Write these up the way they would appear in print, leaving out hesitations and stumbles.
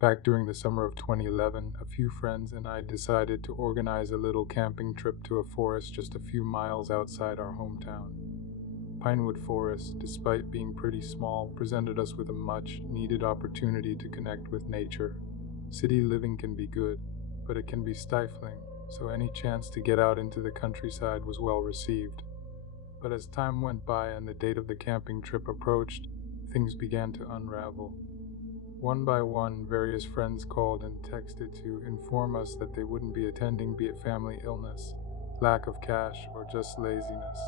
Back during the summer of 2011, a few friends and I decided to organize a little camping trip to a forest just a few miles outside our hometown. Pinewood Forest, despite being pretty small, presented us with a much needed opportunity to connect with nature. City living can be good, but it can be stifling, so any chance to get out into the countryside was well received. But as time went by and the date of the camping trip approached, things began to unravel. One by one, various friends called and texted to inform us that they wouldn't be attending, be it family illness, lack of cash, or just laziness.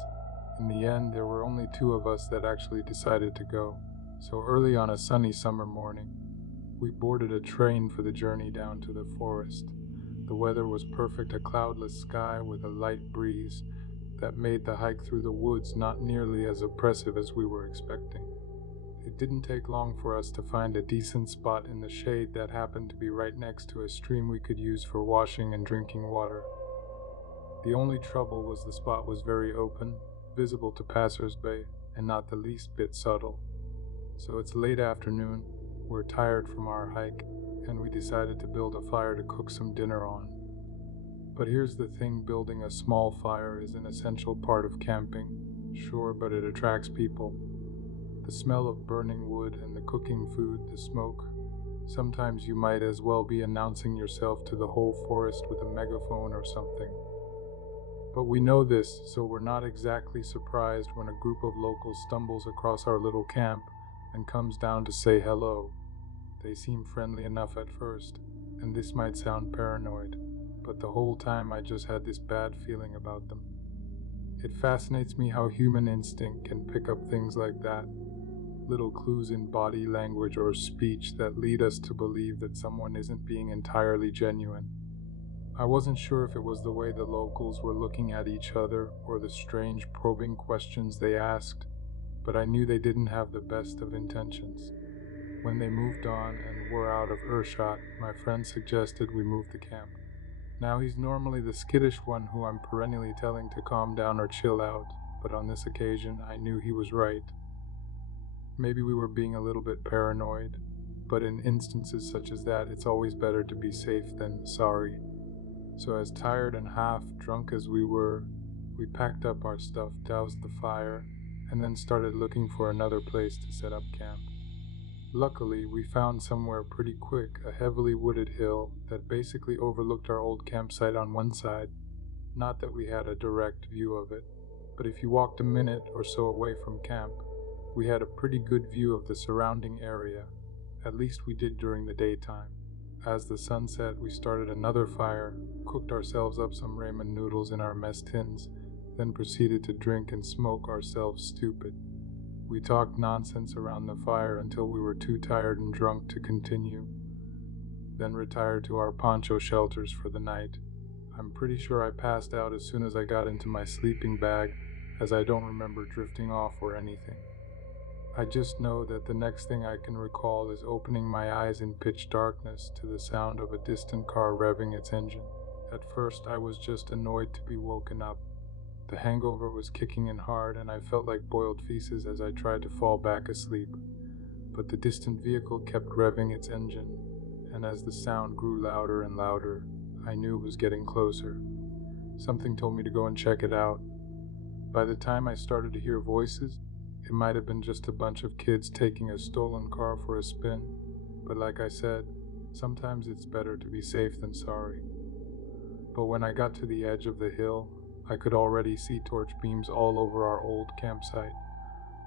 In the end, there were only two of us that actually decided to go. So early on a sunny summer morning, we boarded a train for the journey down to the forest. The weather was perfect, a cloudless sky with a light breeze that made the hike through the woods not nearly as oppressive as we were expecting. It didn't take long for us to find a decent spot in the shade that happened to be right next to a stream we could use for washing and drinking water. The only trouble was the spot was very open, visible to passers-by, and not the least bit subtle. So it's late afternoon, we're tired from our hike, and we decided to build a fire to cook some dinner on. But here's the thing, building a small fire is an essential part of camping, sure, but it attracts people. The smell of burning wood and the cooking food, the smoke. Sometimes you might as well be announcing yourself to the whole forest with a megaphone or something. But we know this, so we're not exactly surprised when a group of locals stumbles across our little camp and comes down to say hello. They seem friendly enough at first, and this might sound paranoid, but the whole time I just had this bad feeling about them. It fascinates me how human instinct can pick up things like that. Little clues in body language or speech that lead us to believe that someone isn't being entirely genuine. I wasn't sure if it was the way the locals were looking at each other or the strange probing questions they asked, but I knew they didn't have the best of intentions. When they moved on and were out of earshot, my friend suggested we move the camp. Now he's normally the skittish one who I'm perennially telling to calm down or chill out, but on this occasion I knew he was right. Maybe we were being a little bit paranoid, but in instances such as that, it's always better to be safe than sorry. So as tired and half drunk as we were, we packed up our stuff, doused the fire, and then started looking for another place to set up camp. Luckily, we found somewhere pretty quick, a heavily wooded hill that basically overlooked our old campsite on one side. Not that we had a direct view of it, but if you walked a minute or so away from camp, we had a pretty good view of the surrounding area. At least we did during the daytime. As the sun set, we started another fire, cooked ourselves up some ramen noodles in our mess tins, then proceeded to drink and smoke ourselves stupid. We talked nonsense around the fire until we were too tired and drunk to continue, then retired to our poncho shelters for the night. I'm pretty sure I passed out as soon as I got into my sleeping bag, as I don't remember drifting off or anything. I just know that the next thing I can recall is opening my eyes in pitch darkness to the sound of a distant car revving its engine. At first, I was just annoyed to be woken up. The hangover was kicking in hard, and I felt like boiled feces as I tried to fall back asleep. But the distant vehicle kept revving its engine, and as the sound grew louder and louder, I knew it was getting closer. Something told me to go and check it out. By the time I started to hear voices, it might have been just a bunch of kids taking a stolen car for a spin, but like I said, sometimes it's better to be safe than sorry. But when I got to the edge of the hill, I could already see torch beams all over our old campsite.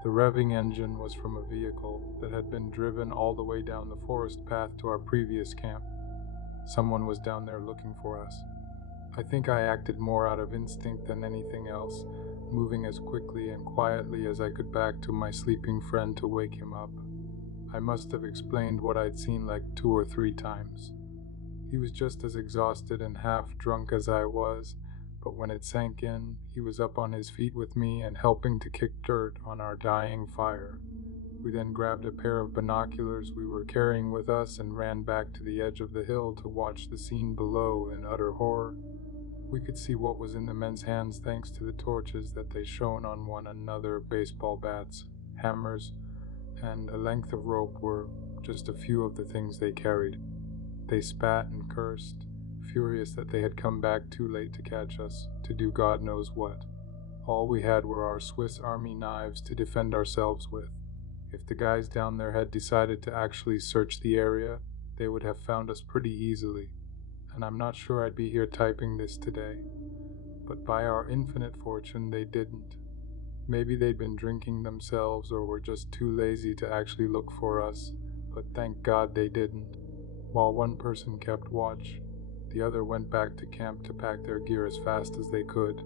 The revving engine was from a vehicle that had been driven all the way down the forest path to our previous camp. Someone was down there looking for us. I think I acted more out of instinct than anything else, moving as quickly and quietly as I could back to my sleeping friend to wake him up. I must have explained what I'd seen like 2 or 3 times. He was just as exhausted and half drunk as I was, but when it sank in, he was up on his feet with me and helping to kick dirt on our dying fire. We then grabbed a pair of binoculars we were carrying with us and ran back to the edge of the hill to watch the scene below in utter horror. We could see what was in the men's hands thanks to the torches that they shone on one another. Baseball bats, hammers, and a length of rope were just a few of the things they carried. They spat and cursed, furious that they had come back too late to catch us, to do God knows what. All we had were our Swiss Army knives to defend ourselves with. If the guys down there had decided to actually search the area, they would have found us pretty easily, and I'm not sure I'd be here typing this today. But by our infinite fortune, they didn't. Maybe they'd been drinking themselves or were just too lazy to actually look for us, but thank God they didn't. While one person kept watch, the other went back to camp to pack their gear as fast as they could.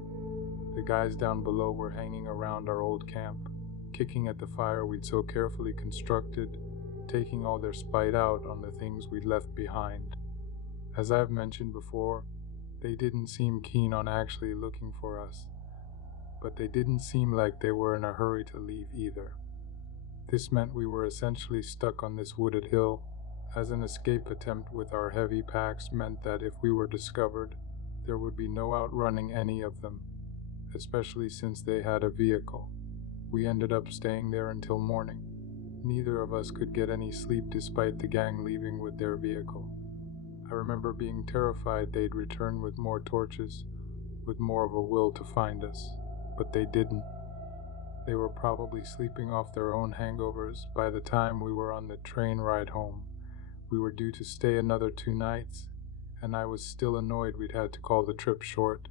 The guys down below were hanging around our old camp, kicking at the fire we'd so carefully constructed, taking all their spite out on the things we'd left behind. As I've mentioned before, they didn't seem keen on actually looking for us, but they didn't seem like they were in a hurry to leave either. This meant we were essentially stuck on this wooded hill, as an escape attempt with our heavy packs meant that if we were discovered, there would be no outrunning any of them, especially since they had a vehicle. We ended up staying there until morning. Neither of us could get any sleep despite the gang leaving with their vehicle. I remember being terrified they'd return with more torches, with more of a will to find us, but they didn't. They were probably sleeping off their own hangovers by the time we were on the train ride home. We were due to stay another 2 nights, and I was still annoyed we'd had to call the trip short.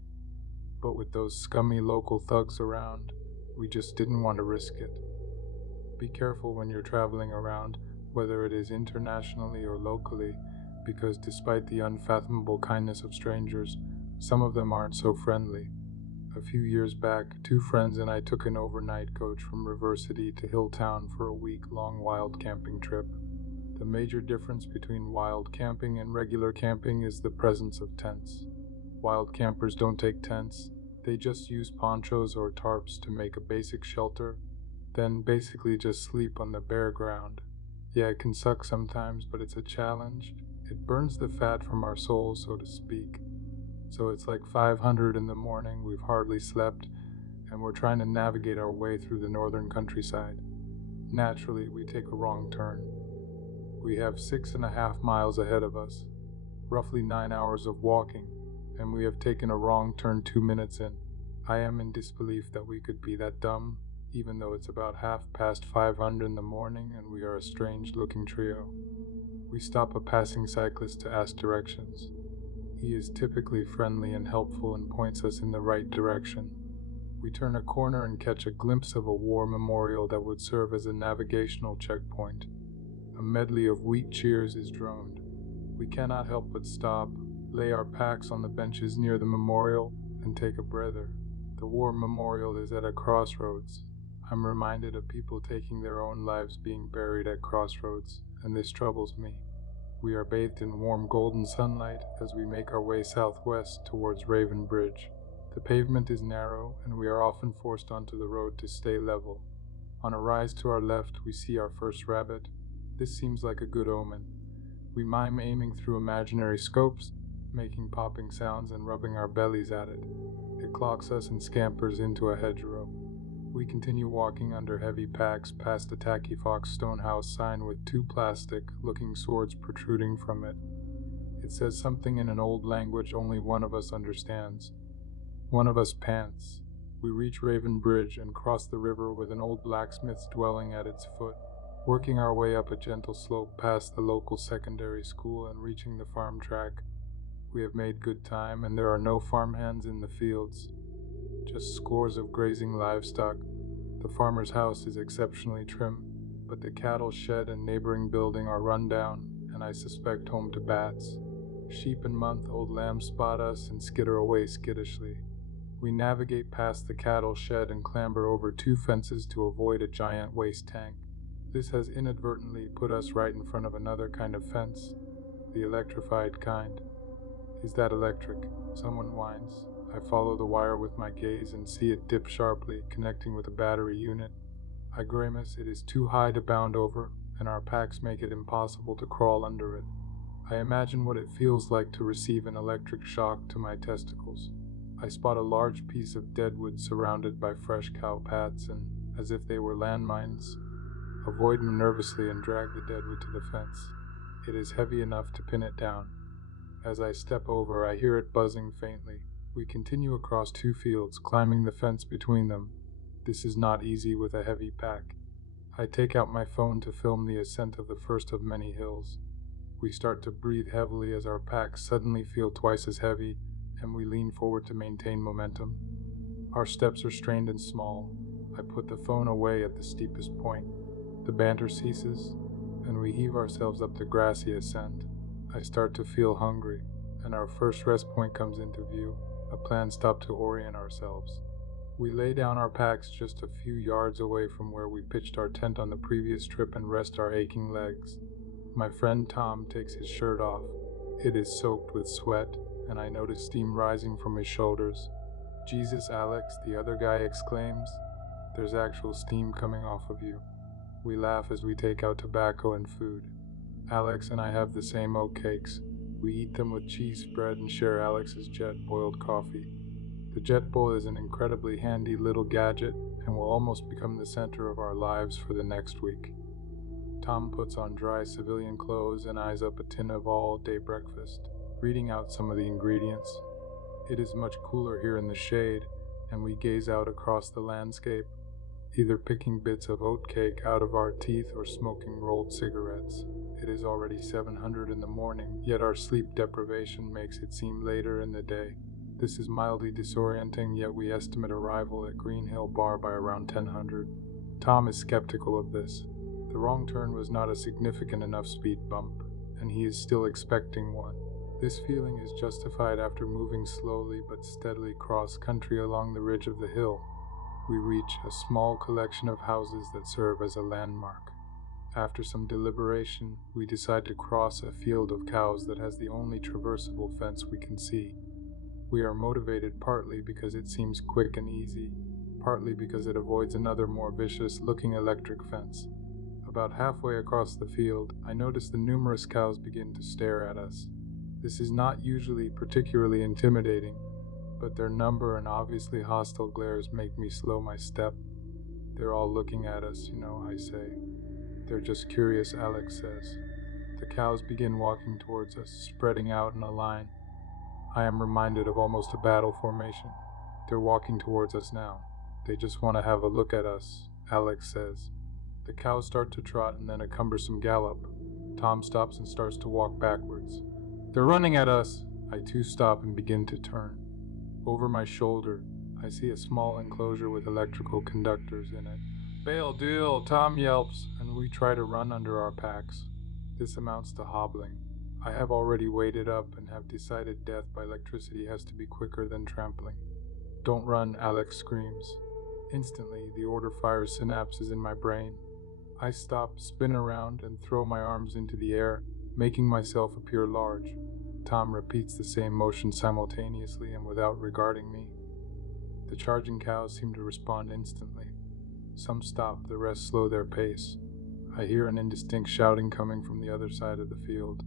But with those scummy local thugs around, we just didn't want to risk it. Be careful when you're traveling around, whether it is internationally or locally, because despite the unfathomable kindness of strangers, some of them aren't so friendly. A few years back, 2 friends and I took an overnight coach from Riversity to Hilltown for a week-long wild camping trip. The major difference between wild camping and regular camping is the presence of tents. Wild campers don't take tents, they just use ponchos or tarps to make a basic shelter, then basically just sleep on the bare ground. Yeah, it can suck sometimes, but it's a challenge. It burns the fat from our souls, so to speak. So it's like 500 in the morning, we've hardly slept, and we're trying to navigate our way through the northern countryside. Naturally, we take a wrong turn. We have 6.5 miles ahead of us, roughly 9 hours of walking, and we have taken a wrong turn 2 minutes in. I am in disbelief that we could be that dumb, even though it's about 5:30 in the morning and we are a strange-looking trio. We stop a passing cyclist to ask directions. He is typically friendly and helpful and points us in the right direction. We turn a corner and catch a glimpse of a war memorial that would serve as a navigational checkpoint. A medley of weak cheers is droned. We cannot help but stop, lay our packs on the benches near the memorial, and take a breather. The war memorial is at a crossroads. I'm reminded of people taking their own lives being buried at crossroads, and this troubles me. We are bathed in warm golden sunlight as we make our way southwest towards Raven Bridge. The pavement is narrow, and we are often forced onto the road to stay level. On a rise to our left, we see our first rabbit. This seems like a good omen. We mime aiming through imaginary scopes, making popping sounds and rubbing our bellies at it. It clocks us and scampers into a hedgerow. We continue walking under heavy packs past a tacky fox stone house sign with 2 plastic-looking swords protruding from it. It says something in an old language only one of us understands. One of us pants. We reach Raven Bridge and cross the river with an old blacksmith's dwelling at its foot. Working our way up a gentle slope past the local secondary school and reaching the farm track, we have made good time and there are no farmhands in the fields. Just scores of grazing livestock. The farmer's house is exceptionally trim, but the cattle shed and neighboring building are run down, and I suspect home to bats. Sheep and month-old lambs spot us and skitter away skittishly. We navigate past the cattle shed and clamber over 2 fences to avoid a giant waste tank. This has inadvertently put us right in front of another kind of fence, the electrified kind. Is that electric? Someone whines. I follow the wire with my gaze and see it dip sharply, connecting with a battery unit. I grimace. It is too high to bound over, and our packs make it impossible to crawl under it. I imagine what it feels like to receive an electric shock to my testicles. I spot a large piece of deadwood surrounded by fresh cow pats and, as if they were landmines, avoid them nervously and drag the deadwood to the fence. It is heavy enough to pin it down. As I step over, I hear it buzzing faintly. We continue across 2 fields, climbing the fence between them. This is not easy with a heavy pack. I take out my phone to film the ascent of the first of many hills. We start to breathe heavily as our packs suddenly feel twice as heavy, and we lean forward to maintain momentum. Our steps are strained and small. I put the phone away at the steepest point. The banter ceases, and we heave ourselves up the grassy ascent. I start to feel hungry, and our first rest point comes into view, a planned stop to orient ourselves. We lay down our packs just a few yards away from where we pitched our tent on the previous trip and rest our aching legs. My friend Tom takes his shirt off. It is soaked with sweat, and I notice steam rising from his shoulders. "Jesus, Alex," the other guy exclaims. "There's actual steam coming off of you." We laugh as we take out tobacco and food. Alex and I have the same oat cakes. We eat them with cheese spread and share Alex's jet boiled coffee. The jet bowl is an incredibly handy little gadget and will almost become the center of our lives for the next week. Tom puts on dry civilian clothes and eyes up a tin of all-day breakfast, reading out some of the ingredients. It is much cooler here in the shade, and we gaze out across the landscape, either picking bits of oat cake out of our teeth or smoking rolled cigarettes. It is already 700 in the morning, yet our sleep deprivation makes it seem later in the day. This is mildly disorienting, yet we estimate arrival at Green Hill Bar by around 1000. Tom is skeptical of this. The wrong turn was not a significant enough speed bump, and he is still expecting one. This feeling is justified after moving slowly but steadily cross-country along the ridge of the hill. We reach a small collection of houses that serve as a landmark. After some deliberation, we decide to cross a field of cows that has the only traversable fence we can see. We are motivated partly because it seems quick and easy, partly because it avoids another more vicious-looking electric fence. About halfway across the field, I notice the numerous cows begin to stare at us. This is not usually particularly intimidating, but their number and obviously hostile glares make me slow my step. "They're all looking at us, I say. "They're just curious," Alex says. The cows begin walking towards us, spreading out in a line. I am reminded of almost a battle formation. "They're walking towards us now. They just want to have a look at us," Alex says. The cows start to trot and then a cumbersome gallop. Tom stops and starts to walk backwards. "They're running at us!" I too stop and begin to turn. Over my shoulder, I see a small enclosure with electrical conductors in it. "Bail deal," Tom yelps, and we try to run under our packs. This amounts to hobbling. I have already weighted up and have decided death by electricity has to be quicker than trampling. "Don't run," Alex screams. Instantly, the order fires synapses in my brain. I stop, spin around, and throw my arms into the air, making myself appear large. Tom repeats the same motion simultaneously and without regarding me. The charging cows seem to respond instantly. Some stop, the rest slow their pace. I hear an indistinct shouting coming from the other side of the field.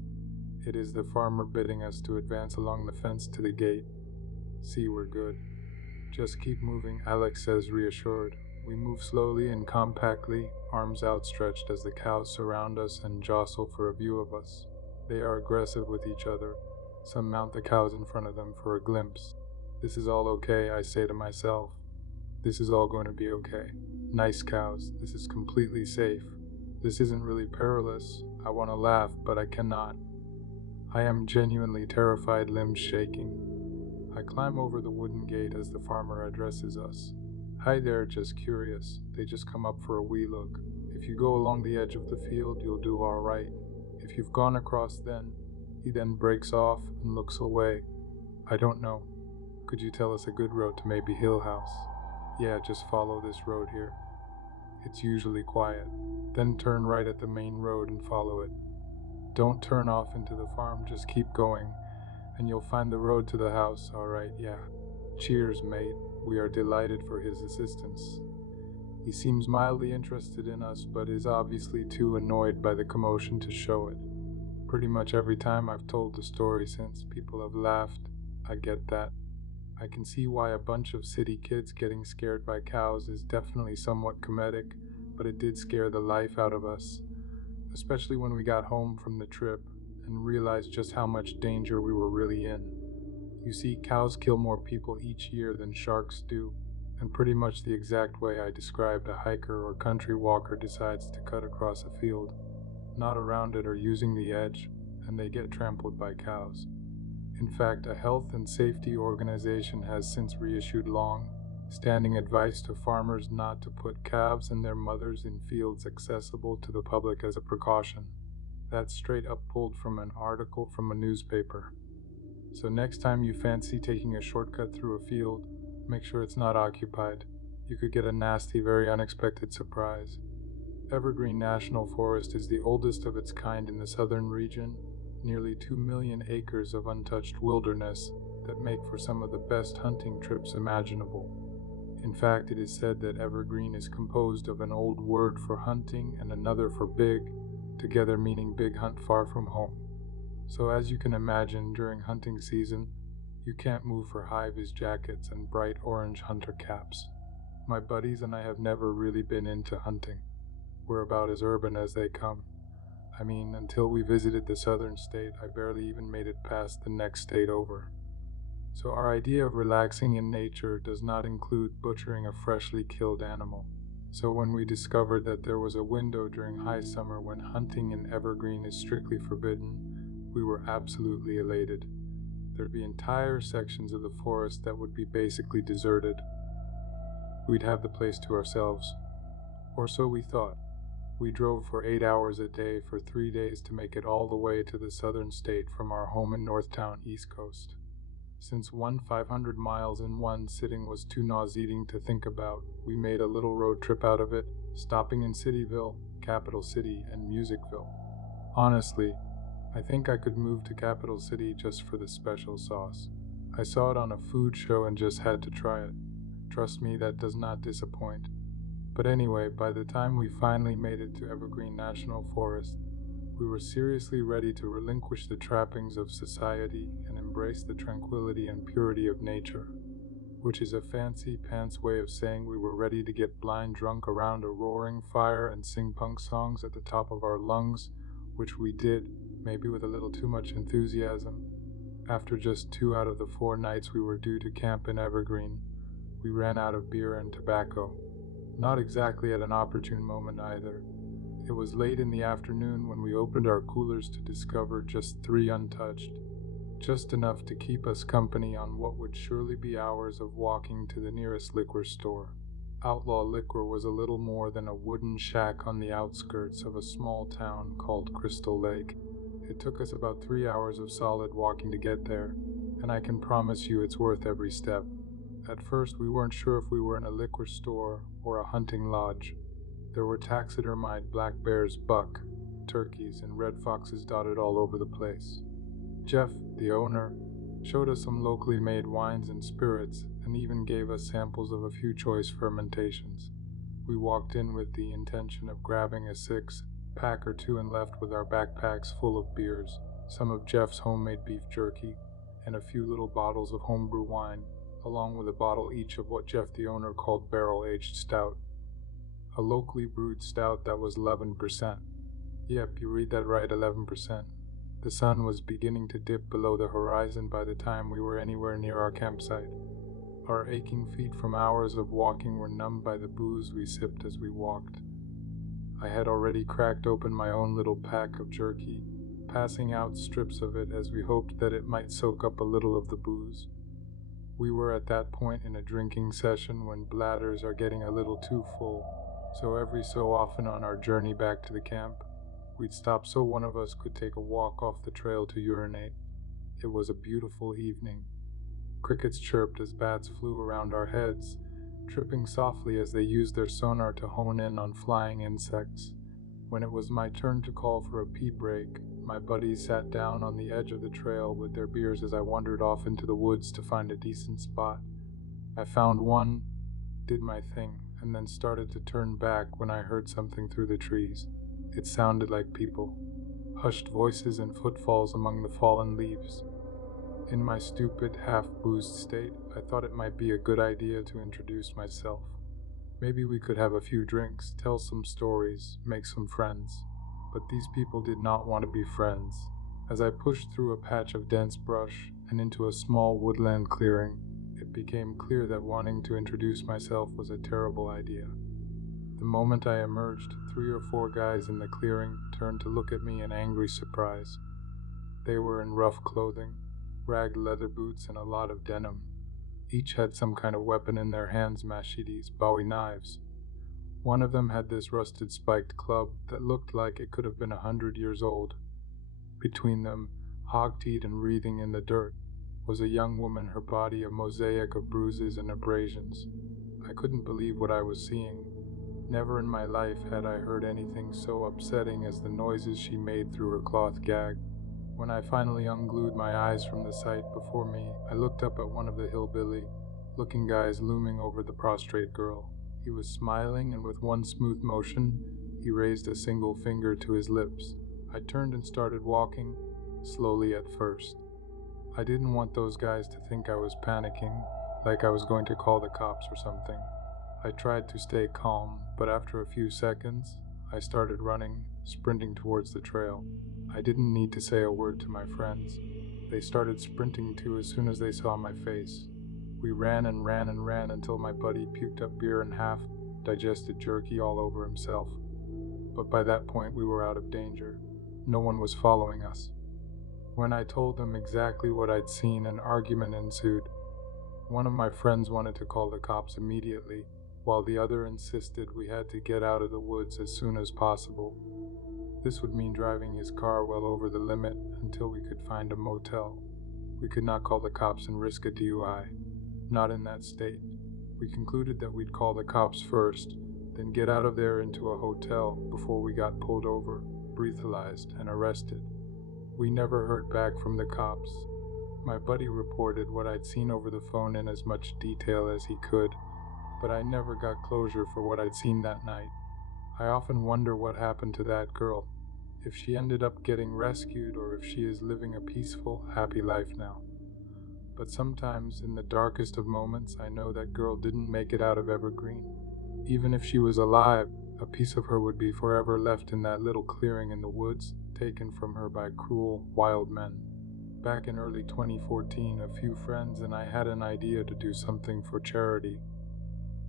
It is the farmer bidding us to advance along the fence to the gate. "See, we're good." "Just keep moving," Alex says, reassured. We move slowly and compactly, arms outstretched as the cows surround us and jostle for a view of us. They are aggressive with each other. Some mount the cows in front of them for a glimpse. "This is all okay," I say to myself. "This is all going to be okay. Nice cows. This is completely safe. This isn't really perilous. I want to laugh, but I cannot. I am genuinely terrified, limbs shaking. I climb over the wooden gate as the farmer addresses us. "Hi there, just curious." They just come up for a wee look. "If you go along the edge of the field, you'll do all right. If you've gone across then..." He then breaks off and looks away. "I don't know. Could you tell us a good road to maybe Hill House?" "Yeah, just follow this road here. It's usually quiet. Then turn right at the main road and follow it. Don't turn off into the farm, just keep going, and you'll find the road to the house, all right, yeah. Cheers, mate." We are delighted for his assistance. He seems mildly interested in us, but is obviously too annoyed by the commotion to show it. Pretty much every time I've told the story since, people have laughed. I get that. I can see why a bunch of city kids getting scared by cows is definitely somewhat comedic, but it did scare the life out of us, especially when we got home from the trip. and realized just how much danger we were really in. You see, cows kill more people each year than sharks do, and pretty much the exact way I described a hiker or country walker decides to cut across a field, not around it or using the edge, and they get trampled by cows. In fact, a health and safety organization has since reissued long-standing advice to farmers not to put calves and their mothers in fields accessible to the public as a precaution. That's straight up pulled from an article from a newspaper. So next time you fancy taking a shortcut through a field, make sure it's not occupied. You could get a nasty, very unexpected surprise. Evergreen National Forest is the oldest of its kind in the southern region, nearly 2 million acres of untouched wilderness that make for some of the best hunting trips imaginable. In fact, it is said that evergreen is composed of an old word for hunting and another for big, together meaning big hunt far from home. So as you can imagine, during hunting season, you can't move for high-vis jackets and bright orange hunter caps. My buddies and I have never really been into hunting. We're about as urban as they come. I mean, until we visited the southern state, I barely even made it past the next state over. So our idea of relaxing in nature does not include butchering a freshly killed animal. So when we discovered that there was a window during high summer when hunting in evergreen is strictly forbidden, we were absolutely elated. There'd be entire sections of the forest that would be basically deserted. We'd have the place to ourselves. Or so we thought. We drove for 8 hours a day for 3 days to make it all the way to the southern state from our home in Northtown, East Coast. Since 500 miles in one sitting was too nauseating to think about, we made a little road trip out of it, stopping in Cityville, Capital City, and Musicville. Honestly, I think I could move to Capital City just for the special sauce. I saw it on a food show and just had to try it. Trust me, that does not disappoint. But anyway, by the time we finally made it to Evergreen National Forest, we were seriously ready to relinquish the trappings of society and embrace the tranquility and purity of nature, which is a fancy pants way of saying we were ready to get blind drunk around a roaring fire and sing punk songs at the top of our lungs, which we did, maybe with a little too much enthusiasm. After just 2 out of the 4 nights we were due to camp in Evergreen, we ran out of beer and tobacco. Not exactly at an opportune moment either. It was late in the afternoon when we opened our coolers to discover just 3 untouched, just enough to keep us company on what would surely be hours of walking to the nearest liquor store. Outlaw Liquor was a little more than a wooden shack on the outskirts of a small town called Crystal Lake. It took us about 3 hours of solid walking to get there, and I can promise you it's worth every step. At first, we weren't sure if we were in a liquor store or a hunting lodge. There were taxidermied black bears, buck, turkeys, and red foxes dotted all over the place. Jeff, the owner, showed us some locally made wines and spirits and even gave us samples of a few choice fermentations. We walked in with the intention of grabbing a 6-pack or 2 and left with our backpacks full of beers, some of Jeff's homemade beef jerky, and a few little bottles of homebrew wine, along with a bottle each of what Jeff the owner called barrel-aged stout. A locally brewed stout that was 11%. Yep, you read that right, 11%. The sun was beginning to dip below the horizon by the time we were anywhere near our campsite. Our aching feet from hours of walking were numbed by the booze we sipped as we walked. I had already cracked open my own little pack of jerky, passing out strips of it as we hoped that it might soak up a little of the booze. We were at that point in a drinking session when bladders are getting a little too full, so every so often on our journey back to the camp, we'd stop so one of us could take a walk off the trail to urinate. It was a beautiful evening. Crickets chirped as bats flew around our heads, tripping softly as they used their sonar to hone in on flying insects. When it was my turn to call for a pee break, my buddies sat down on the edge of the trail with their beers as I wandered off into the woods to find a decent spot. I found one, did my thing, and then started to turn back when I heard something through the trees. It sounded like people, hushed voices and footfalls among the fallen leaves. In my stupid, half-boozed state, I thought it might be a good idea to introduce myself. Maybe we could have a few drinks, tell some stories, make some friends. But these people did not want to be friends. As I pushed through a patch of dense brush and into a small woodland clearing, it became clear that wanting to introduce myself was a terrible idea. The moment I emerged, 3 or 4 guys in the clearing turned to look at me in angry surprise. They were in rough clothing, ragged leather boots, and a lot of denim. Each had some kind of weapon in their hands, machetes, bowie knives. One of them had this rusted spiked club that looked like it could have been 100 years old. Between them, hog-tied and wreathing in the dirt, was a young woman, her body a mosaic of bruises and abrasions. I couldn't believe what I was seeing. Never in my life had I heard anything so upsetting as the noises she made through her cloth gag. When I finally unglued my eyes from the sight before me, I looked up at one of the hillbilly-looking guys looming over the prostrate girl. He was smiling, and with one smooth motion, he raised a single finger to his lips. I turned and started walking, slowly at first. I didn't want those guys to think I was panicking, like I was going to call the cops or something. I tried to stay calm, but after a few seconds, I started running, sprinting towards the trail. I didn't need to say a word to my friends. They started sprinting too as soon as they saw my face. We ran and ran and ran until my buddy puked up beer and half-digested jerky all over himself. But by that point we were out of danger. No one was following us. When I told them exactly what I'd seen, an argument ensued. One of my friends wanted to call the cops immediately, while the other insisted we had to get out of the woods as soon as possible. This would mean driving his car well over the limit until we could find a motel. We could not call the cops and risk a DUI. Not in that state. We concluded that we'd call the cops first, then get out of there into a hotel before we got pulled over, breathalyzed, and arrested. We never heard back from the cops. My buddy reported what I'd seen over the phone in as much detail as he could, but I never got closure for what I'd seen that night. I often wonder what happened to that girl, if she ended up getting rescued or if she is living a peaceful, happy life now. But sometimes, in the darkest of moments, I know that girl didn't make it out of Evergreen. Even if she was alive, a piece of her would be forever left in that little clearing in the woods, taken from her by cruel, wild men. Back in early 2014, a few friends and I had an idea to do something for charity.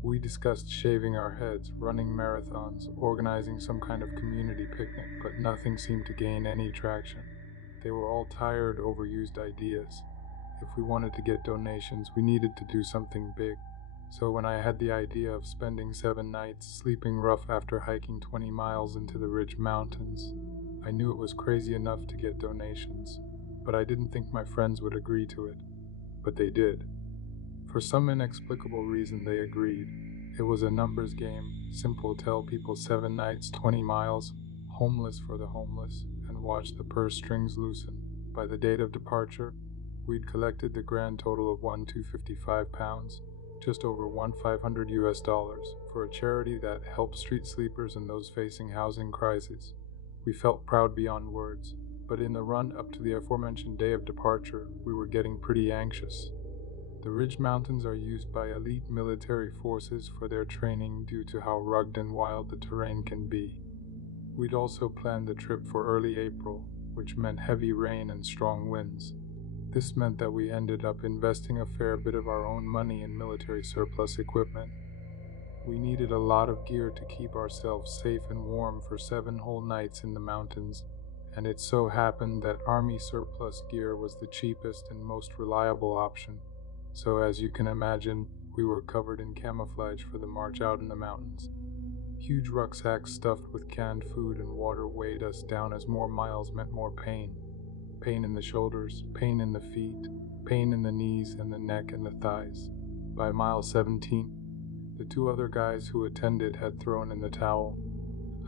We discussed shaving our heads, running marathons, organizing some kind of community picnic, but nothing seemed to gain any traction. They were all tired, overused ideas. If we wanted to get donations, we needed to do something big. So when I had the idea of spending 7 nights sleeping rough after hiking 20 miles into the Ridge Mountains, I knew it was crazy enough to get donations, but I didn't think my friends would agree to it. But they did. For some inexplicable reason, they agreed. It was a numbers game, simple: tell people 7 nights, 20 miles, homeless for the homeless, and watch the purse strings loosen. By the date of departure, we'd collected the grand total of £1,255, just over $1,500 for a charity that helps street sleepers and those facing housing crises. We felt proud beyond words, but in the run up to the aforementioned day of departure, we were getting pretty anxious. The Ridge Mountains are used by elite military forces for their training due to how rugged and wild the terrain can be. We'd also planned the trip for early April, which meant heavy rain and strong winds. This meant that we ended up investing a fair bit of our own money in military surplus equipment. We needed a lot of gear to keep ourselves safe and warm for 7 whole nights in the mountains, and it so happened that Army surplus gear was the cheapest and most reliable option. So as you can imagine, we were covered in camouflage for the march out in the mountains. Huge rucksacks stuffed with canned food and water weighed us down as more miles meant more pain. Pain in the shoulders, pain in the feet, pain in the knees and the neck and the thighs. By mile 17, the 2 other guys who attended had thrown in the towel.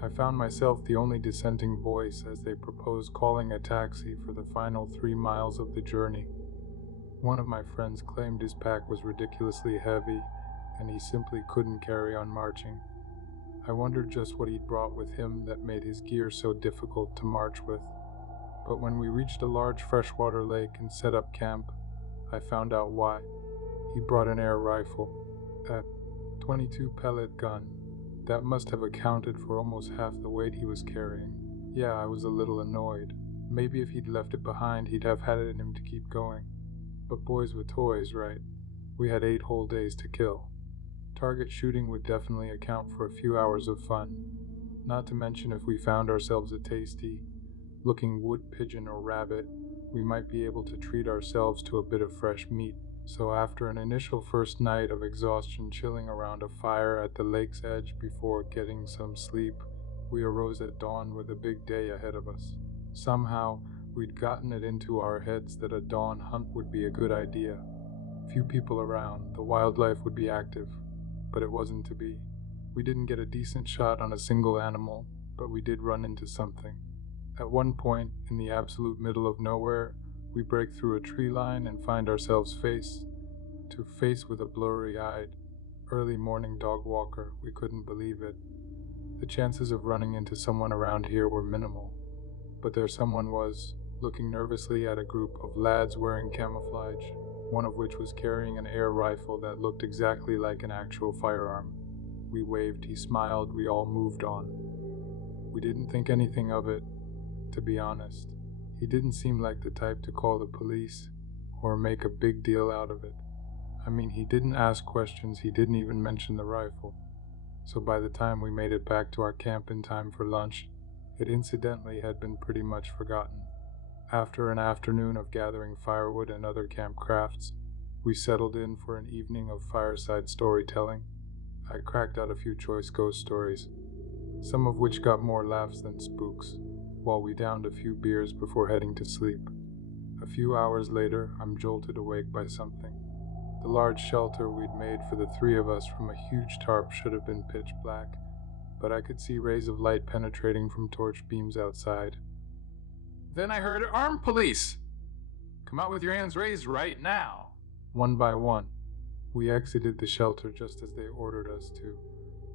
I found myself the only dissenting voice as they proposed calling a taxi for the final 3 miles of the journey. One of my friends claimed his pack was ridiculously heavy, and he simply couldn't carry on marching. I wondered just what he'd brought with him that made his gear so difficult to march with. But when we reached a large freshwater lake and set up camp, I found out why. He brought an air rifle, a 22 pellet gun. That must have accounted for almost half the weight he was carrying. Yeah, I was a little annoyed. Maybe if he'd left it behind, he'd have had it in him to keep going. But boys with toys, right? We had 8 whole days to kill. Target shooting would definitely account for a few hours of fun. Not to mention if we found ourselves a tasty looking wood pigeon or rabbit, we might be able to treat ourselves to a bit of fresh meat. So after an initial first night of exhaustion chilling around a fire at the lake's edge before getting some sleep, we arose at dawn with a big day ahead of us. Somehow, we'd gotten it into our heads that a dawn hunt would be a good idea. Few people around, the wildlife would be active, but it wasn't to be. We didn't get a decent shot on a single animal, but we did run into something. At one point, in the absolute middle of nowhere, we break through a tree line and find ourselves face to face with a blurry-eyed, early morning dog walker. We couldn't believe it. The chances of running into someone around here were minimal, but there someone was, looking nervously at a group of lads wearing camouflage, one of which was carrying an air rifle that looked exactly like an actual firearm. We waved, he smiled, we all moved on. We didn't think anything of it, to be honest. He didn't seem like the type to call the police or make a big deal out of it. I mean, he didn't ask questions, he didn't even mention the rifle. So by the time we made it back to our camp in time for lunch, it incidentally had been pretty much forgotten. After an afternoon of gathering firewood and other camp crafts, we settled in for an evening of fireside storytelling. I cracked out a few choice ghost stories, some of which got more laughs than spooks, while we downed a few beers before heading to sleep. A few hours later, I'm jolted awake by something. The large shelter we'd made for the 3 of us from a huge tarp should have been pitch black, but I could see rays of light penetrating from torch beams outside. Then I heard armed police! Come out with your hands raised right now! One by one, we exited the shelter just as they ordered us to.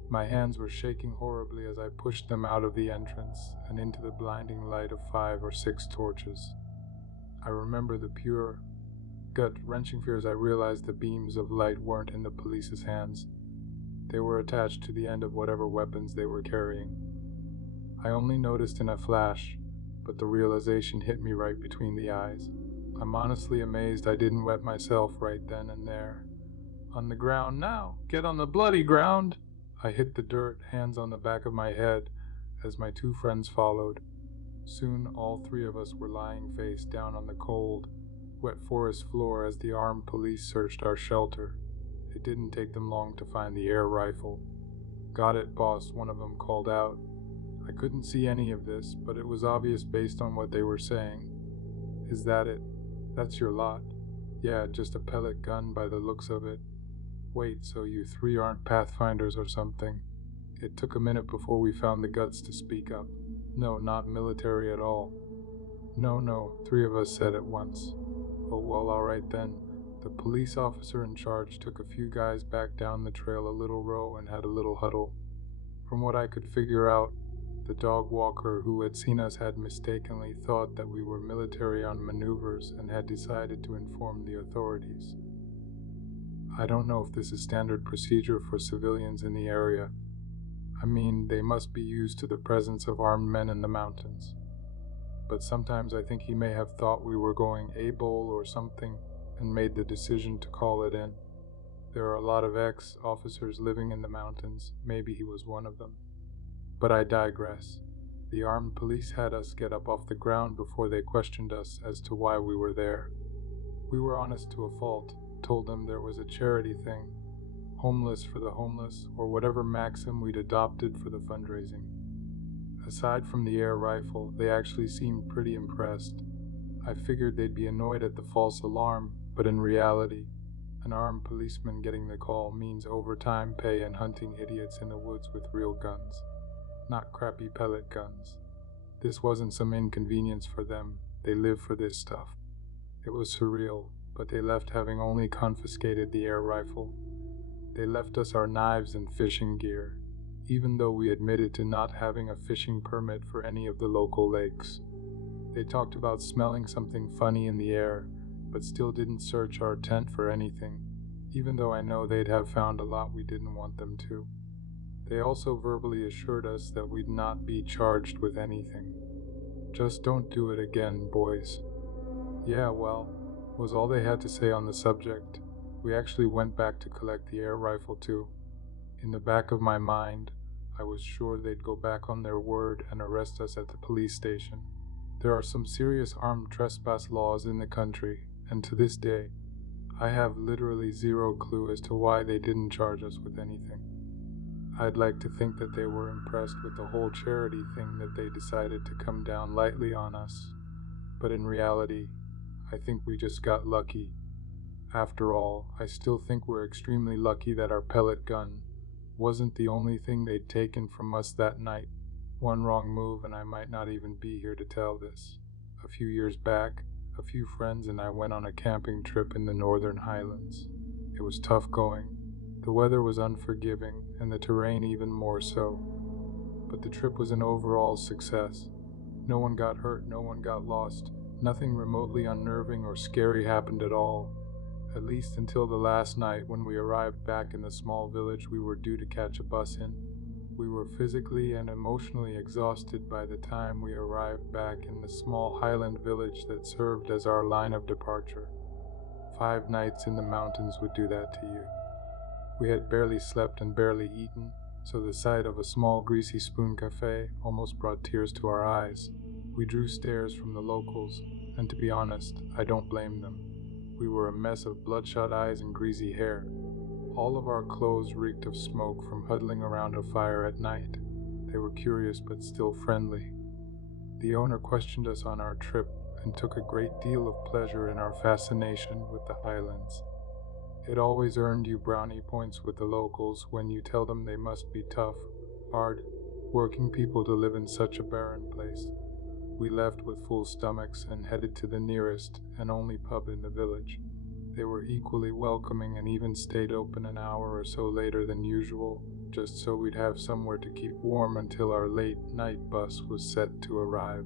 My hands were shaking horribly as I pushed them out of the entrance and into the blinding light of 5 or 6 torches. I remember the pure, gut-wrenching fear as I realized the beams of light weren't in the police's hands. They were attached to the end of whatever weapons they were carrying. I only noticed in a flash, but the realization hit me right between the eyes. I'm honestly amazed I didn't wet myself right then and there. On the ground now! Get on the bloody ground! I hit the dirt, hands on the back of my head, as my 2 friends followed. Soon all 3 of us were lying face down on the cold, wet forest floor as the armed police searched our shelter. It didn't take them long to find the air rifle. "Got it, boss," one of them called out. I couldn't see any of this, but it was obvious based on what they were saying. "Is that it? That's your lot?" "Yeah, just a pellet gun by the looks of it." "Wait, so you 3 aren't pathfinders or something?" It took a minute before we found the guts to speak up. "No, not military at all." No, 3 of us said at once. "Oh, well, alright then." The police officer in charge took a few guys back down the trail a little row and had a little huddle. From what I could figure out, the dog walker who had seen us had mistakenly thought that we were military on maneuvers and had decided to inform the authorities. I don't know if this is standard procedure for civilians in the area. I mean, they must be used to the presence of armed men in the mountains. But sometimes I think he may have thought we were going AWOL or something and made the decision to call it in. There are a lot of ex-officers living in the mountains. Maybe he was one of them. But I digress. The armed police had us get up off the ground before they questioned us as to why we were there. We were honest to a fault, told them there was a charity thing, homeless for the homeless, or whatever maxim we'd adopted for the fundraising. Aside from the air rifle, they actually seemed pretty impressed. I figured they'd be annoyed at the false alarm, but in reality, an armed policeman getting the call means overtime pay and hunting idiots in the woods with real guns, not crappy pellet guns. This wasn't some inconvenience for them. They live for this stuff. It was surreal, but they left having only confiscated the air rifle. They left us our knives and fishing gear, even though we admitted to not having a fishing permit for any of the local lakes. They talked about smelling something funny in the air, but still didn't search our tent for anything, even though I know they'd have found a lot we didn't want them to. They also verbally assured us that we'd not be charged with anything. Just don't do it again, boys. Yeah, well, was all they had to say on the subject. We actually went back to collect the air rifle too. In the back of my mind, I was sure they'd go back on their word and arrest us at the police station. There are some serious armed trespass laws in the country, and to this day, I have literally zero clue as to why they didn't charge us with anything. I'd like to think that they were impressed with the whole charity thing that they decided to come down lightly on us, but in reality, I think we just got lucky. After all, I still think we're extremely lucky that our pellet gun wasn't the only thing they'd taken from us that night. One wrong move and I might not even be here to tell this. A few years back, a few friends and I went on a camping trip in the Northern Highlands. It was tough going. The weather was unforgiving and the terrain even more so. But the trip was an overall success. No one got hurt, no one got lost. Nothing remotely unnerving or scary happened at all. At least until the last night when we arrived back in the small village we were due to catch a bus in. We were physically and emotionally exhausted by the time we arrived back in the small highland village that served as our line of departure. 5 nights in the mountains would do that to you. We had barely slept and barely eaten, so the sight of a small greasy spoon cafe almost brought tears to our eyes. We drew stares from the locals, and to be honest, I don't blame them. We were a mess of bloodshot eyes and greasy hair. All of our clothes reeked of smoke from huddling around a fire at night. They were curious but still friendly. The owner questioned us on our trip and took a great deal of pleasure in our fascination with the highlands. It always earned you brownie points with the locals when you tell them they must be tough, hard, working people to live in such a barren place. We left with full stomachs and headed to the nearest and only pub in the village. They were equally welcoming and even stayed open an hour or so later than usual, just so we'd have somewhere to keep warm until our late night bus was set to arrive.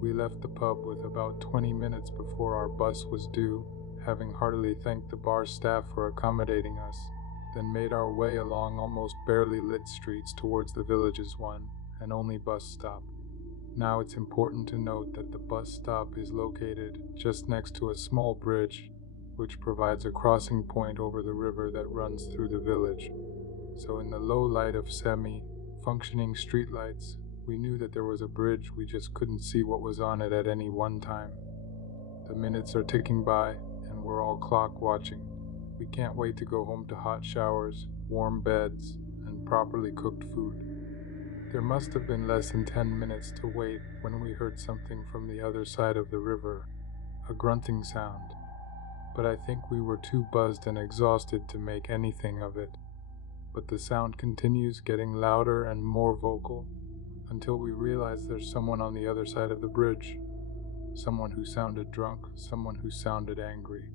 We left the pub with about 20 minutes before our bus was due, having heartily thanked the bar staff for accommodating us, then made our way along almost barely lit streets towards the village's one and only bus stop. Now it's important to note that the bus stop is located just next to a small bridge, which provides a crossing point over the river that runs through the village. So in the low light of semi-functioning streetlights, we knew that there was a bridge, we just couldn't see what was on it at any one time. The minutes are ticking by, and we're all clock watching. We can't wait to go home to hot showers, warm beds, and properly cooked food. There must have been less than 10 minutes to wait when we heard something from the other side of the river, a grunting sound. But I think we were too buzzed and exhausted to make anything of it. But the sound continues, getting louder and more vocal, until we realize there's someone on the other side of the bridge. Someone who sounded drunk, someone who sounded angry.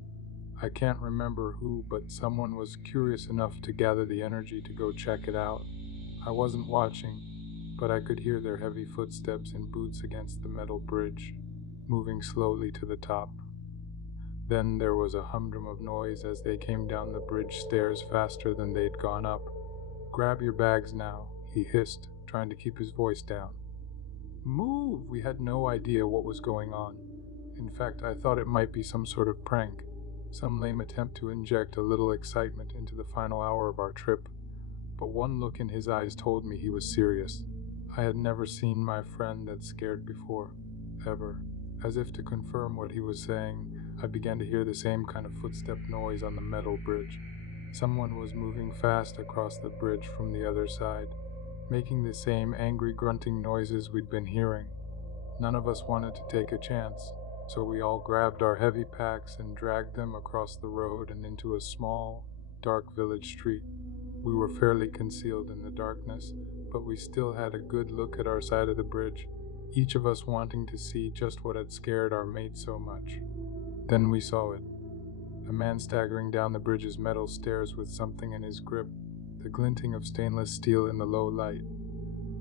I can't remember who, but someone was curious enough to gather the energy to go check it out. I wasn't watching, but I could hear their heavy footsteps in boots against the metal bridge, moving slowly to the top. Then there was a humdrum of noise as they came down the bridge stairs faster than they'd gone up. "Grab your bags now," he hissed, trying to keep his voice down. "Move!" We had no idea what was going on. In fact, I thought it might be some sort of prank, some lame attempt to inject a little excitement into the final hour of our trip. But one look in his eyes told me he was serious. I had never seen my friend that scared before, ever. As if to confirm what he was saying, I began to hear the same kind of footstep noise on the metal bridge. Someone was moving fast across the bridge from the other side, making the same angry grunting noises we'd been hearing. None of us wanted to take a chance, so we all grabbed our heavy packs and dragged them across the road and into a small, dark village street. We were fairly concealed in the darkness, but we still had a good look at our side of the bridge, each of us wanting to see just what had scared our mate so much. Then we saw it. A man staggering down the bridge's metal stairs with something in his grip, the glinting of stainless steel in the low light.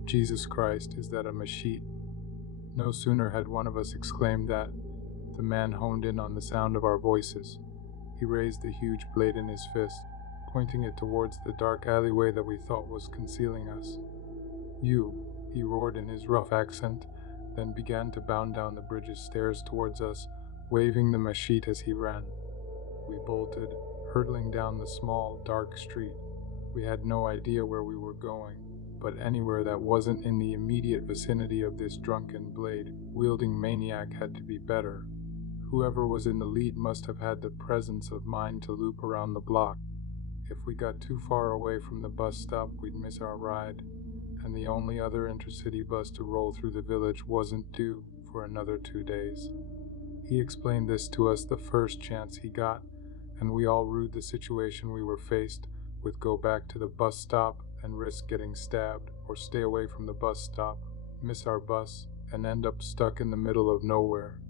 Jesus Christ, is that a machete? No sooner had one of us exclaimed that, the man honed in on the sound of our voices. He raised the huge blade in his fist, pointing it towards the dark alleyway that we thought was concealing us. "You," he roared in his rough accent, then began to bound down the bridge's stairs towards us, waving the machete as he ran. We bolted, hurtling down the small, dark street. We had no idea where we were going, but anywhere that wasn't in the immediate vicinity of this drunken blade-wielding maniac had to be better. Whoever was in the lead must have had the presence of mind to loop around the block. If we got too far away from the bus stop, we'd miss our ride, and the only other intercity bus to roll through the village wasn't due for another 2 days. He explained this to us the first chance he got, and we all rued the situation we were faced with: go back to the bus stop and risk getting stabbed, or stay away from the bus stop, miss our bus, and end up stuck in the middle of nowhere.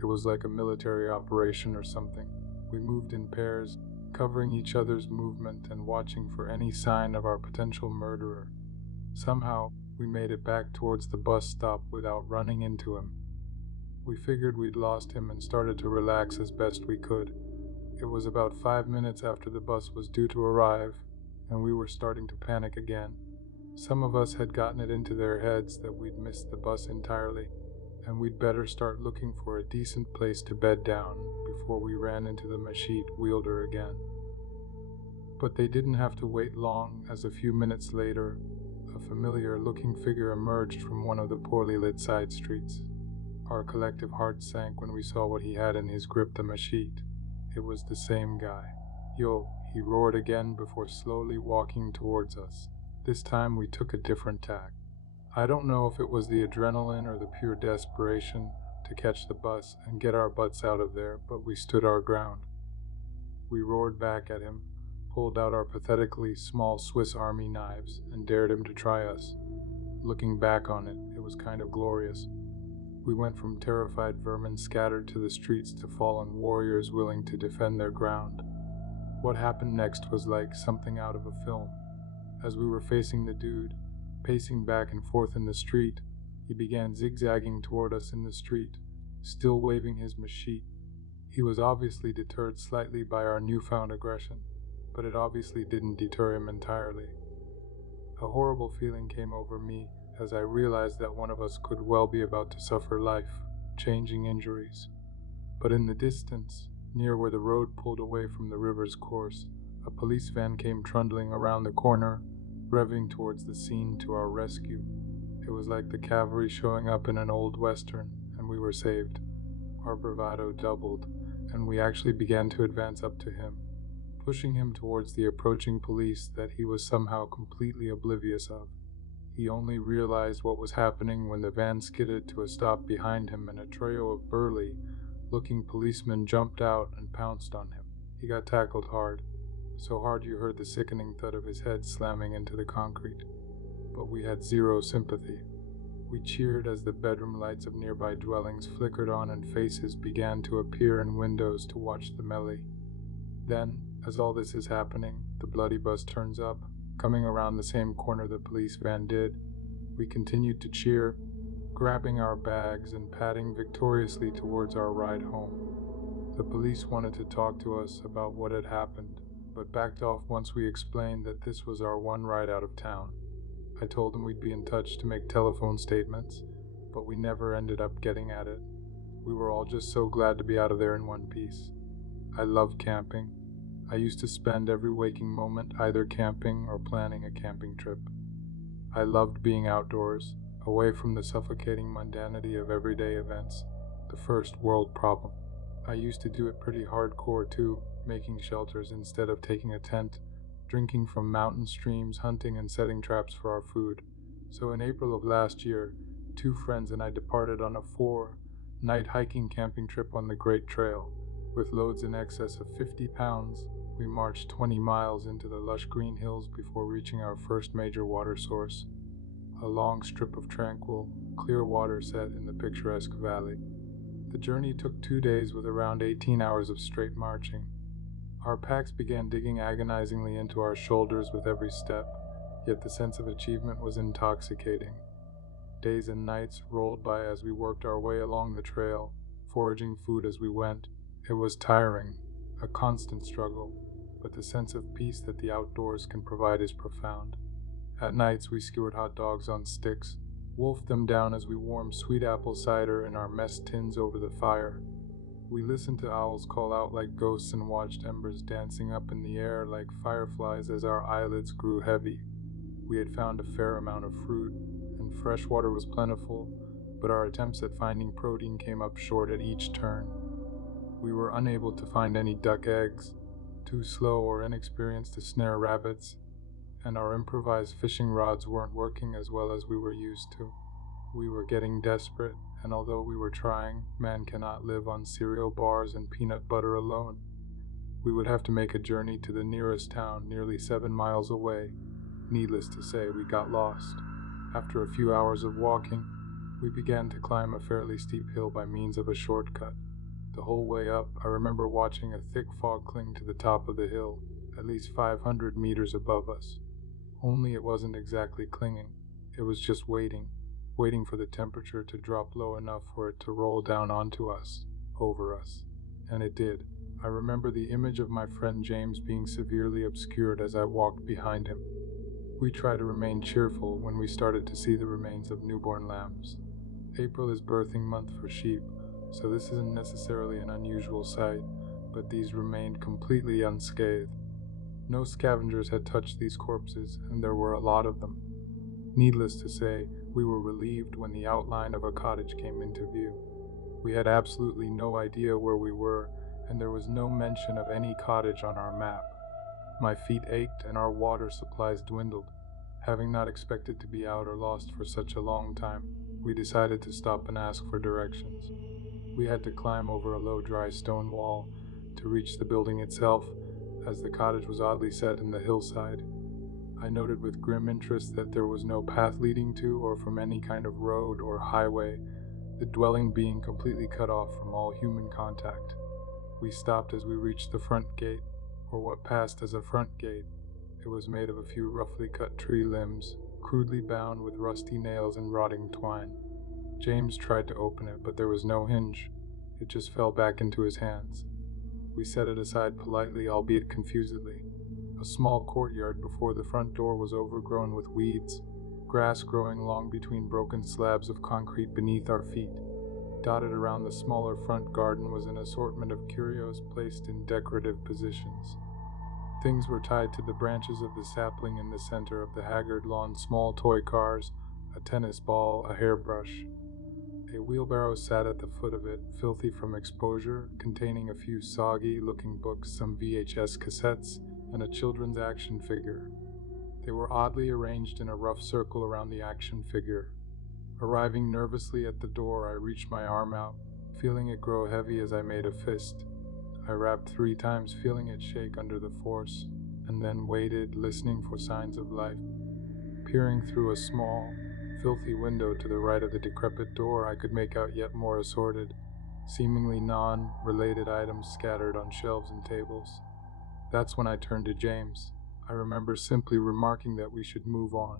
It was like a military operation or something. We moved in pairs, covering each other's movement and watching for any sign of our potential murderer. Somehow, we made it back towards the bus stop without running into him. We figured we'd lost him and started to relax as best we could. It was about 5 minutes after the bus was due to arrive, and we were starting to panic again. Some of us had gotten it into their heads that we'd missed the bus entirely, and we'd better start looking for a decent place to bed down before we ran into the machete wielder again. But they didn't have to wait long, as a few minutes later, a familiar-looking figure emerged from one of the poorly lit side streets. Our collective hearts sank when we saw what he had in his grip: the machete. It was the same guy. "Yo," he roared again before slowly walking towards us. This time we took a different tack. I don't know if it was the adrenaline or the pure desperation to catch the bus and get our butts out of there, but we stood our ground. We roared back at him, pulled out our pathetically small Swiss Army knives, and dared him to try us. Looking back on it, it was kind of glorious. We went from terrified vermin scattered to the streets to fallen warriors willing to defend their ground. What happened next was like something out of a film. As we were facing the dude, pacing back and forth in the street, he began zigzagging toward us in the street, still waving his machete. He was obviously deterred slightly by our newfound aggression, but it obviously didn't deter him entirely. A horrible feeling came over me as I realized that one of us could well be about to suffer life-changing injuries. But in the distance, near where the road pulled away from the river's course, a police van came trundling around the corner, revving towards the scene to our rescue. It was like the cavalry showing up in an old western, and we were saved. Our bravado doubled, and we actually began to advance up to him, pushing him towards the approaching police that he was somehow completely oblivious of. He only realized what was happening when the van skidded to a stop behind him and a trio of burly-looking policemen jumped out and pounced on him. He got tackled hard, so hard you heard the sickening thud of his head slamming into the concrete. But we had zero sympathy. We cheered as the bedroom lights of nearby dwellings flickered on and faces began to appear in windows to watch the melee. Then, as all this is happening, the bloody bus turns up, coming around the same corner the police van did. We continued to cheer, grabbing our bags and padding victoriously towards our ride home. The police wanted to talk to us about what had happened, but backed off once we explained that this was our one ride out of town. I told them we'd be in touch to make telephone statements, but we never ended up getting at it. We were all just so glad to be out of there in one piece. I love camping. I used to spend every waking moment either camping or planning a camping trip. I loved being outdoors, away from the suffocating mundanity of everyday events, the first world problem. I used to do it pretty hardcore too, making shelters instead of taking a tent, drinking from mountain streams, hunting and setting traps for our food. So in April of last year, 2 friends and I departed on a 4-night hiking camping trip on the Great Trail. With loads in excess of 50 pounds, we marched 20 miles into the lush green hills before reaching our first major water source, a long strip of tranquil, clear water set in the picturesque valley. The journey took 2 days with around 18 hours of straight marching. Our packs began digging agonizingly into our shoulders with every step, yet the sense of achievement was intoxicating. Days and nights rolled by as we worked our way along the trail, foraging food as we went. It was tiring, a constant struggle, but the sense of peace that the outdoors can provide is profound. At nights we skewered hot dogs on sticks, wolfed them down as we warmed sweet apple cider in our mess tins over the fire. We listened to owls call out like ghosts and watched embers dancing up in the air like fireflies as our eyelids grew heavy. We had found a fair amount of fruit, and fresh water was plentiful, but our attempts at finding protein came up short at each turn. We were unable to find any duck eggs, too slow or inexperienced to snare rabbits, and our improvised fishing rods weren't working as well as we were used to. We were getting desperate, and although we were trying, man cannot live on cereal bars and peanut butter alone. We would have to make a journey to the nearest town, nearly 7 miles away. Needless to say, we got lost. After a few hours of walking, we began to climb a fairly steep hill by means of a shortcut. The whole way up, I remember watching a thick fog cling to the top of the hill, at least 500 meters above us. Only it wasn't exactly clinging. It was just waiting for the temperature to drop low enough for it to roll down onto us, over us. And it did. I remember the image of my friend James being severely obscured as I walked behind him. We tried to remain cheerful when we started to see the remains of newborn lambs. April is birthing month for sheep, so this isn't necessarily an unusual sight, but these remained completely unscathed. No scavengers had touched these corpses, and there were a lot of them. Needless to say, we were relieved when the outline of a cottage came into view. We had absolutely no idea where we were, and there was no mention of any cottage on our map. My feet ached and our water supplies dwindled. Having not expected to be out or lost for such a long time, we decided to stop and ask for directions. We had to climb over a low dry stone wall to reach the building itself, as the cottage was oddly set in the hillside. I noted with grim interest that there was no path leading to or from any kind of road or highway, the dwelling being completely cut off from all human contact. We stopped as we reached the front gate, or what passed as a front gate. It was made of a few roughly cut tree limbs, crudely bound with rusty nails and rotting twine. James tried to open it, but there was no hinge. It just fell back into his hands. We set it aside politely, albeit confusedly. A small courtyard before the front door was overgrown with weeds, grass growing long between broken slabs of concrete beneath our feet. Dotted around the smaller front garden was an assortment of curios placed in decorative positions. Things were tied to the branches of the sapling in the center of the haggard lawn, small toy cars, a tennis ball, a hairbrush. A wheelbarrow sat at the foot of it, filthy from exposure, containing a few soggy-looking books, some VHS cassettes, and a children's action figure. They were oddly arranged in a rough circle around the action figure. Arriving nervously at the door, I reached my arm out, feeling it grow heavy as I made a fist. I rapped 3 times, feeling it shake under the force, and then waited, listening for signs of life. Peering through a small, filthy window to the right of the decrepit door, I could make out yet more assorted, seemingly non-related items scattered on shelves and tables. That's when I turned to James. I remember simply remarking that we should move on,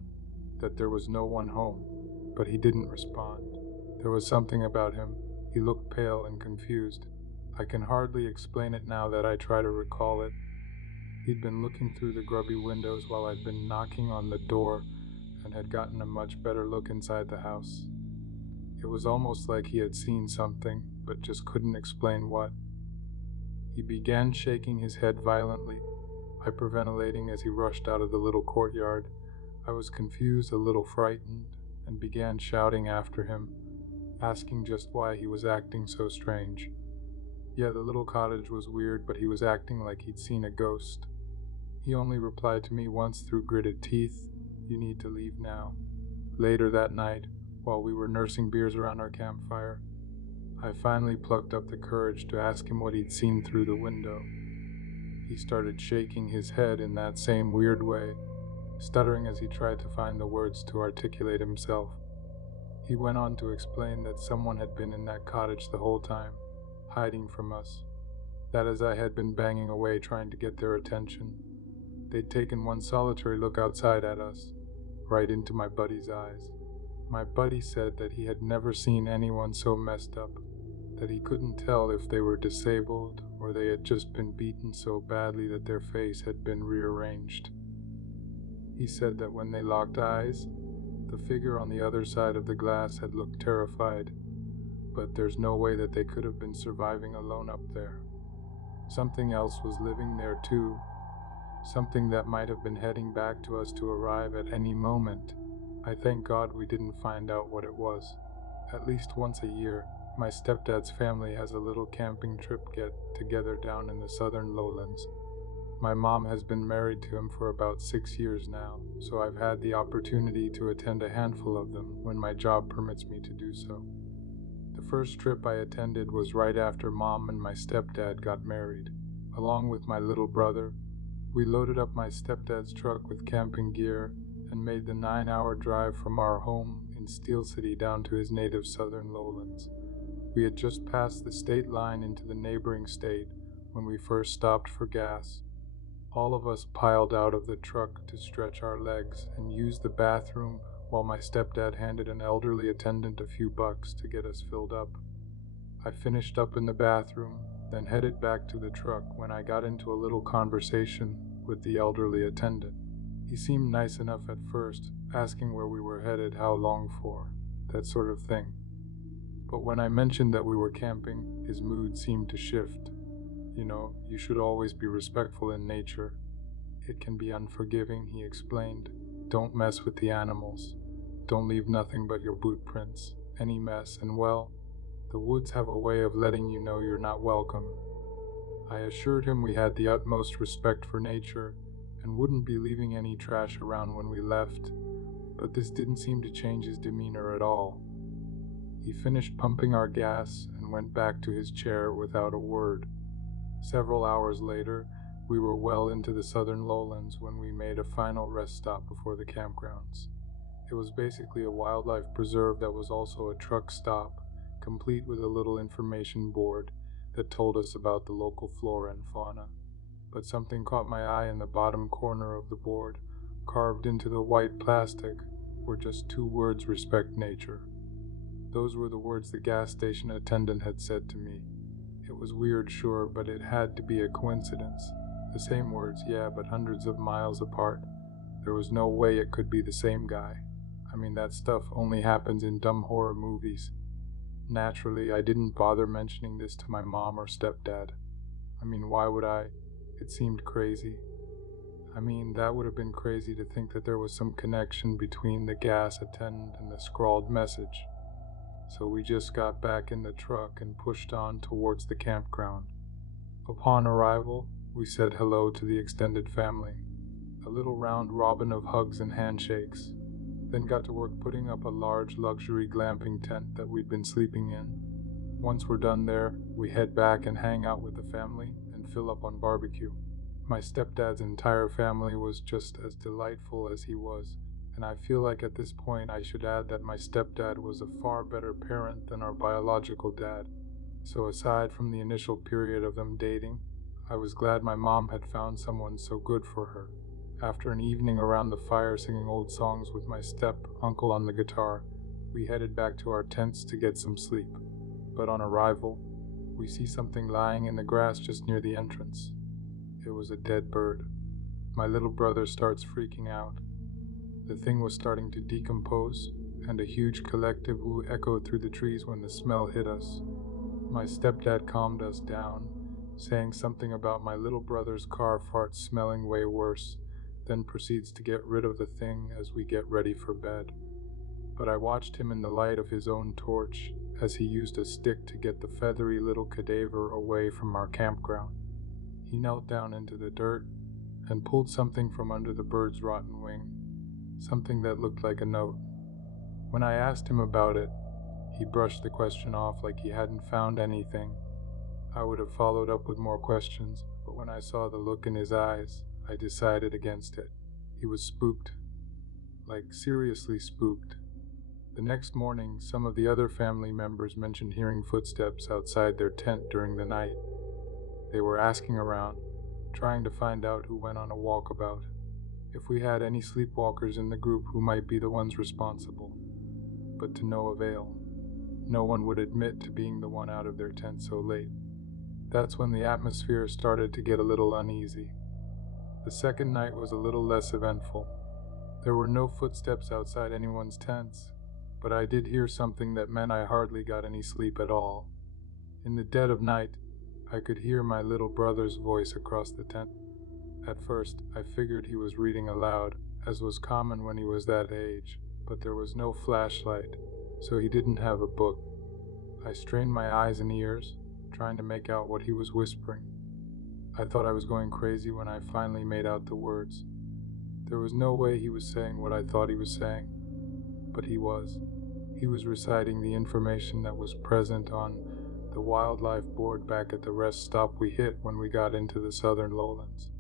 that there was no one home, but he didn't respond. There was something about him. He looked pale and confused. I can hardly explain it now that I try to recall it. He'd been looking through the grubby windows while I'd been knocking on the door and had gotten a much better look inside the house. It was almost like he had seen something, but just couldn't explain what. He began shaking his head violently, hyperventilating as he rushed out of the little courtyard. I was confused, a little frightened, and began shouting after him, asking just why he was acting so strange. Yeah, the little cottage was weird, but he was acting like he'd seen a ghost. He only replied to me once through gritted teeth, "You need to leave now." Later that night, while we were nursing beers around our campfire, I finally plucked up the courage to ask him what he'd seen through the window. He started shaking his head in that same weird way, stuttering as he tried to find the words to articulate himself. He went on to explain that someone had been in that cottage the whole time, hiding from us, that as I had been banging away trying to get their attention, they'd taken one solitary look outside at us, right into my buddy's eyes. My buddy said that he had never seen anyone so messed up, that he couldn't tell if they were disabled or they had just been beaten so badly that their face had been rearranged. He said that when they locked eyes, The figure on the other side of the glass had looked terrified, but there's no way that they could have been surviving alone up there. Something else was living there too, something that might have been heading back to us to arrive at any moment. I thank God we didn't find out what it was. At least once a year, my stepdad's family has a little camping trip get-together down in the southern lowlands. My mom has been married to him for about 6 years now, so I've had the opportunity to attend a handful of them when my job permits me to do so. The first trip I attended was right after Mom and my stepdad got married. Along with my little brother, we loaded up my stepdad's truck with camping gear and made the 9-hour drive from our home in Steel City down to his native southern lowlands. We had just passed the state line into the neighboring state when we first stopped for gas. All of us piled out of the truck to stretch our legs and used the bathroom while my stepdad handed an elderly attendant a few bucks to get us filled up. I finished up in the bathroom, then headed back to the truck when I got into a little conversation with the elderly attendant. He seemed nice enough at first, asking where we were headed, how long for, that sort of thing. But when I mentioned that we were camping, his mood seemed to shift. You know, you should always be respectful in nature. It can be unforgiving, he explained. Don't mess with the animals. Don't leave nothing but your boot prints. Any mess, and well, the woods have a way of letting you know you're not welcome. I assured him we had the utmost respect for nature and wouldn't be leaving any trash around when we left, but this didn't seem to change his demeanor at all. He finished pumping our gas and went back to his chair without a word. Several hours later, we were well into the southern lowlands when we made a final rest stop before the campgrounds. It was basically a wildlife preserve that was also a truck stop, complete with a little information board that told us about the local flora and fauna. But something caught my eye in the bottom corner of the board. Carved into the white plastic were just 2 words: respect nature. Those were the words the gas station attendant had said to me. It was weird, sure, but it had to be a coincidence. The same words, yeah, but hundreds of miles apart. There was no way it could be the same guy. I mean, that stuff only happens in dumb horror movies. Naturally, I didn't bother mentioning this to my mom or stepdad. I mean, why would I? It seemed crazy. I mean, that would have been crazy to think that there was some connection between the gas attendant and the scrawled message. So we just got back in the truck and pushed on towards the campground. Upon arrival, we said hello to the extended family, a little round robin of hugs and handshakes, then got to work putting up a large luxury glamping tent that we'd been sleeping in. Once we're done there, we head back and hang out with the family and fill up on barbecue. My stepdad's entire family was just as delightful as he was, and I feel like at this point I should add that my stepdad was a far better parent than our biological dad. So aside from the initial period of them dating, I was glad my mom had found someone so good for her. After an evening around the fire singing old songs with my step-uncle on the guitar, we headed back to our tents to get some sleep. But on arrival, we see something lying in the grass just near the entrance. It was a dead bird. My little brother starts freaking out. The thing was starting to decompose, and a huge collective woo echoed through the trees when the smell hit us. My stepdad calmed us down, saying something about my little brother's car farts smelling way worse, then proceeds to get rid of the thing as we get ready for bed. But I watched him in the light of his own torch as he used a stick to get the feathery little cadaver away from our campground. He knelt down into the dirt and pulled something from under the bird's rotten wing, something that looked like a note. When I asked him about it, he brushed the question off like he hadn't found anything. I would have followed up with more questions, but when I saw the look in his eyes, I decided against it. He was spooked. Like, seriously spooked. The next morning, some of the other family members mentioned hearing footsteps outside their tent during the night. They were asking around, trying to find out who went on a walkabout, if we had any sleepwalkers in the group who might be the ones responsible. But to no avail. No one would admit to being the one out of their tent so late. That's when the atmosphere started to get a little uneasy. The second night was a little less eventful. There were no footsteps outside anyone's tents, but I did hear something that meant I hardly got any sleep at all. In the dead of night, I could hear my little brother's voice across the tent. At first, I figured he was reading aloud, as was common when he was that age, but there was no flashlight, so he didn't have a book. I strained my eyes and ears, trying to make out what he was whispering. I thought I was going crazy when I finally made out the words. There was no way he was saying what I thought he was saying, but he was. He was reciting the information that was present on the wildlife board back at the rest stop we hit when we got into the southern lowlands.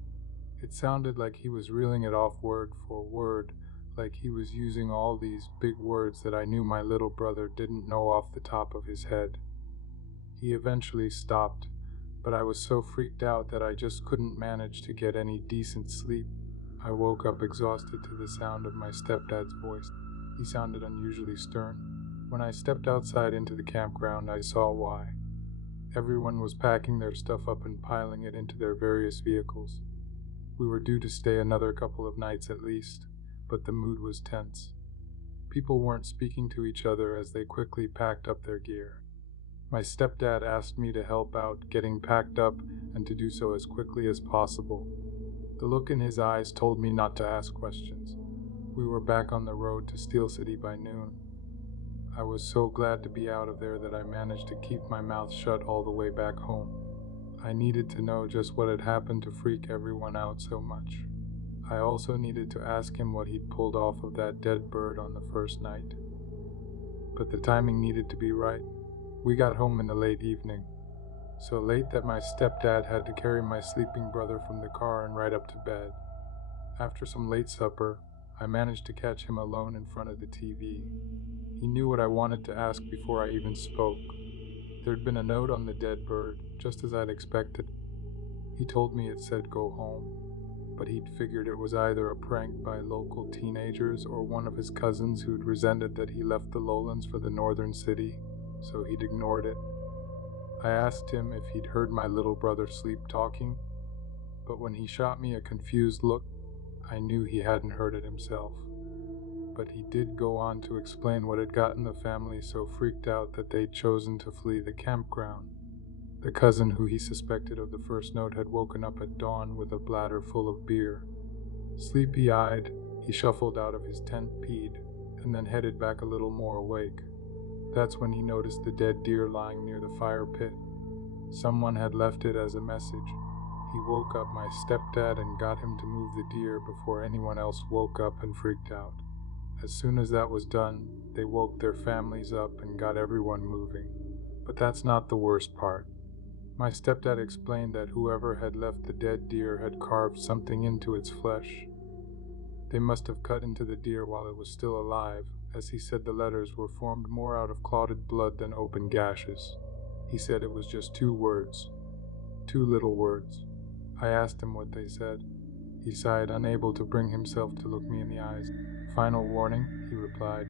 It sounded like he was reeling it off word for word, like he was using all these big words that I knew my little brother didn't know off the top of his head. He eventually stopped, but I was so freaked out that I just couldn't manage to get any decent sleep. I woke up exhausted to the sound of my stepdad's voice. He sounded unusually stern. When I stepped outside into the campground, I saw why. Everyone was packing their stuff up and piling it into their various vehicles. We were due to stay another couple of nights at least, but the mood was tense. People weren't speaking to each other as they quickly packed up their gear. My stepdad asked me to help out getting packed up and to do so as quickly as possible. The look in his eyes told me not to ask questions. We were back on the road to Steel City by noon. I was so glad to be out of there that I managed to keep my mouth shut all the way back home. I needed to know just what had happened to freak everyone out so much. I also needed to ask him what he'd pulled off of that dead bird on the first night. But the timing needed to be right. We got home in the late evening, so late that my stepdad had to carry my sleeping brother from the car and right up to bed. After some late supper, I managed to catch him alone in front of the TV. He knew what I wanted to ask before I even spoke. There'd been a note on the dead bird, just as I'd expected. He told me it said go home, but he'd figured it was either a prank by local teenagers or one of his cousins who'd resented that he left the lowlands for the northern city, so he'd ignored it. I asked him if he'd heard my little brother sleep talking, but when he shot me a confused look, I knew he hadn't heard it himself. But he did go on to explain what had gotten the family so freaked out that they'd chosen to flee the campground. The cousin who he suspected of the first note had woken up at dawn with a bladder full of beer. Sleepy-eyed, he shuffled out of his tent, peed, and then headed back a little more awake. That's when he noticed the dead deer lying near the fire pit. Someone had left it as a message. He woke up my stepdad and got him to move the deer before anyone else woke up and freaked out. As soon as that was done, they woke their families up and got everyone moving. But that's not the worst part. My stepdad explained that whoever had left the dead deer had carved something into its flesh. They must have cut into the deer while it was still alive, as he said the letters were formed more out of clotted blood than open gashes. He said it was just 2 words. 2 little words. I asked him what they said. He sighed, unable to bring himself to look me in the eyes. "Final warning," he replied.